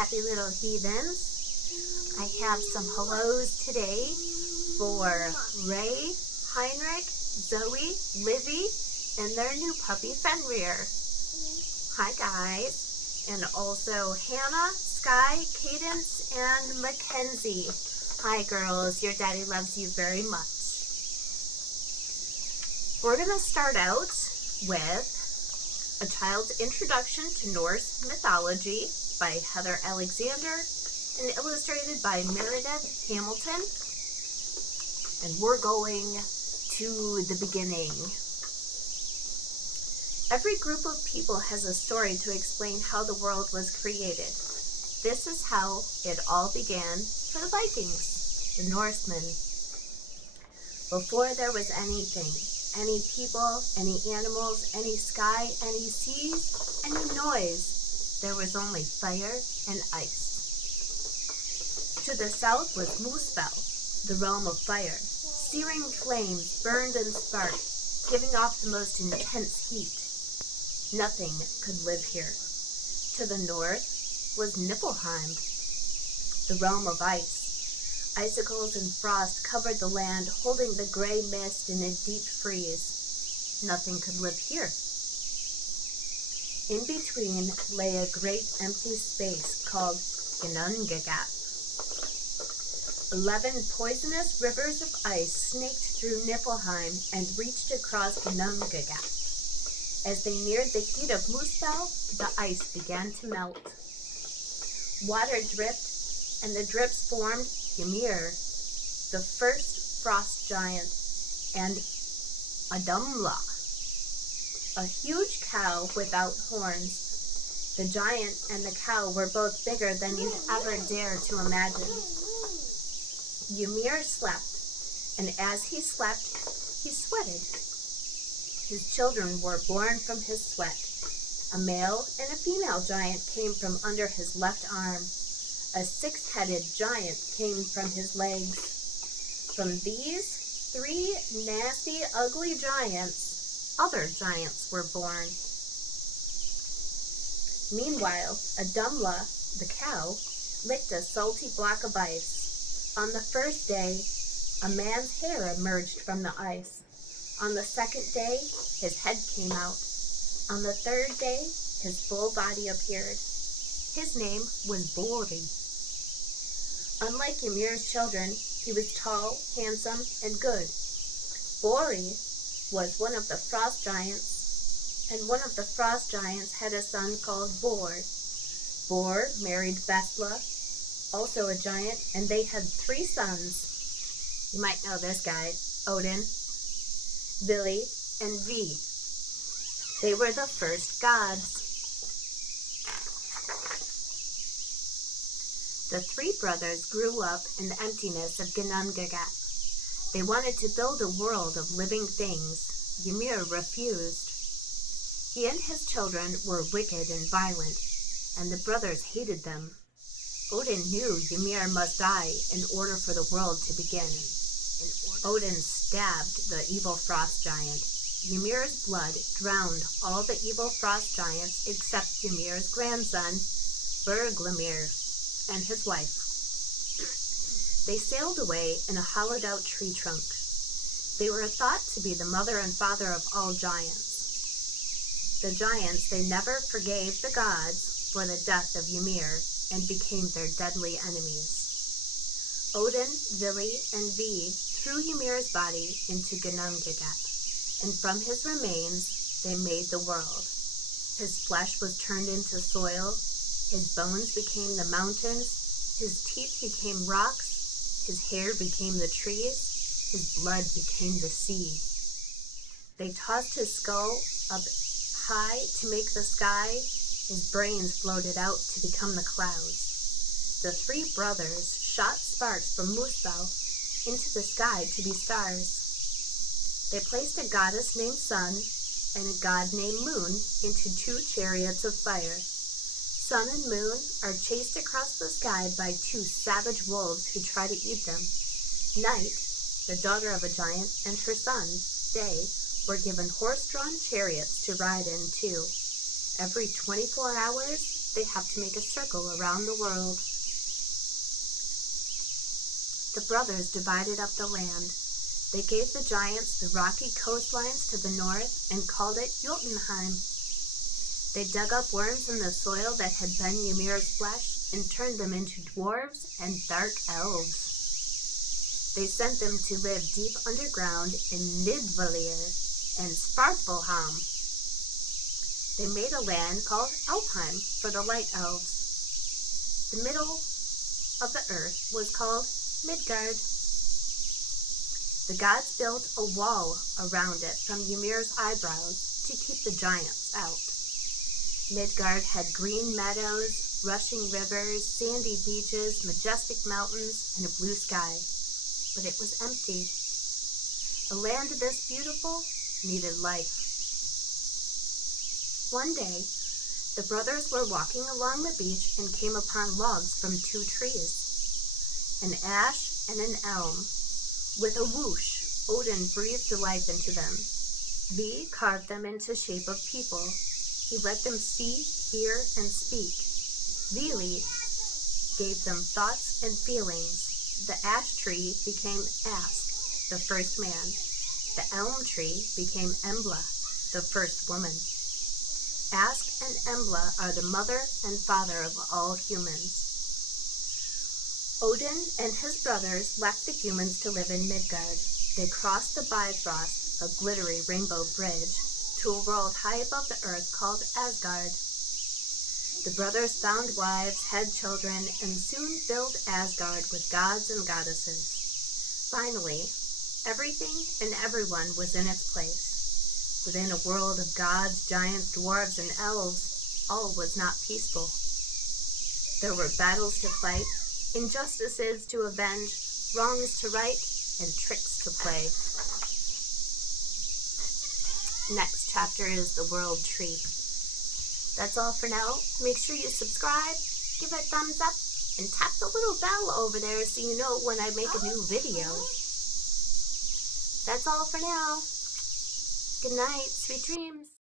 happy little heathens. I have some hellos today for Ray, Heinrich, Zoe, Livy, and their new puppy Fenrir. Hi guys. And also Hannah, Sky, Cadence, and Mackenzie. Hi girls, your daddy loves you very much. We're going to start out with A Child's Introduction to Norse Mythology by Heather Alexander and illustrated by Meredith Hamilton. And we're going to the beginning. Every group of people has a story to explain how the world was created. This is how it all began for the Vikings, the Norsemen. Before there was anything, any people, any animals, any sky, any seas, any noise, there was only fire and ice. To the south was Muspel, the realm of fire. Searing flames burned and sparked, giving off the most intense heat. Nothing could live here. To the north was Niflheim, the realm of ice. Icicles and frost covered the land, holding the gray mist in a deep freeze. Nothing could live here. In between lay a great empty space called Ginnungagap. 11 poisonous rivers of ice snaked through Niflheim and reached across Ginnungagap. As they neared the heat of Muspel, the ice began to melt. Water dripped, and the drips formed Ymir, the first frost giant, and Adumla, a huge cow without horns. The giant and the cow were both bigger than you'd ever dare to imagine. Ymir slept, and as he slept, he sweated. His children were born from his sweat. A male and a female giant came from under his left arm. A six-headed giant came from his legs. From these 3 nasty, ugly giants, other giants were born. Meanwhile, Adumla, the cow, licked a salty block of ice. On the first day, a man's hair emerged from the ice. On the second day, his head came out. On the third day, his full body appeared. His name was Bori. Unlike Ymir's children, he was tall, handsome, and good. Bori was one of the frost giants, and one of the frost giants had a son called Bor. Bor married Bestla, also a giant, and they had 3 sons. You might know this guy, Odin, Vili, and V. They were the first gods. The 3 brothers grew up in the emptiness of Ginnungagap. They wanted to build a world of living things. Ymir refused. He and his children were wicked and violent, and the brothers hated them. Odin knew Ymir must die in order for the world to begin. Odin stabbed the evil frost giant. Ymir's blood drowned all the evil frost giants except Ymir's grandson, Berglimir, and his wife. They sailed away in a hollowed-out tree trunk. They were thought to be the mother and father of all giants. The giants, they never forgave the gods for the death of Ymir and became their deadly enemies. Odin, Vili, and V threw Ymir's body into Ginnungagap, and from his remains they made the world. His flesh was turned into soil, his bones became the mountains, his teeth became rocks, his hair became the trees, his blood became the sea. They tossed his skull up high to make the sky, his brains floated out to become the clouds. The 3 brothers shot sparks from Muspel into the sky to be stars. They placed a goddess named Sun and a god named Moon into 2 chariots of fire. Sun and Moon are chased across the sky by 2 savage wolves who try to eat them. Night, the daughter of a giant, and her son, Day, were given horse-drawn chariots to ride in too. Every 24 hours, they have to make a circle around the world. The brothers divided up the land. They gave the giants the rocky coastlines to the north and called it Jotunheim. They dug up worms in the soil that had been Ymir's flesh and turned them into dwarves and dark elves. They sent them to live deep underground in Nidvalir and Svartalfheim. They made a land called Elfheim for the light elves. The middle of the earth was called Midgard. The gods built a wall around it from Ymir's eyebrows to keep the giants out. Midgard had green meadows, rushing rivers, sandy beaches, majestic mountains, and a blue sky. But it was empty. A land this beautiful needed life. One day, the brothers were walking along the beach and came upon logs from two trees, an ash and an elm. With a whoosh, Odin breathed life into them. V carved them into shape of people. He let them see, hear, and speak. Vili gave them thoughts and feelings. The ash tree became Ask, the first man. The elm tree became Embla, the first woman. Ask and Embla are the mother and father of all humans. Odin and his brothers left the humans to live in Midgard. They crossed the Bifrost, a glittery rainbow bridge, to a world high above the earth called Asgard. The brothers found wives, had children, and soon filled Asgard with gods and goddesses. Finally, everything and everyone was in its place. Within a world of gods, giants, dwarves, and elves, all was not peaceful. There were battles to fight, injustices to avenge, wrongs to right, and tricks to play. Next chapter is the World Tree. That's all for now. Make sure you subscribe, give it a thumbs up, and tap the little bell over there so you know when I make a new video. That's all for now. Good night, sweet dreams.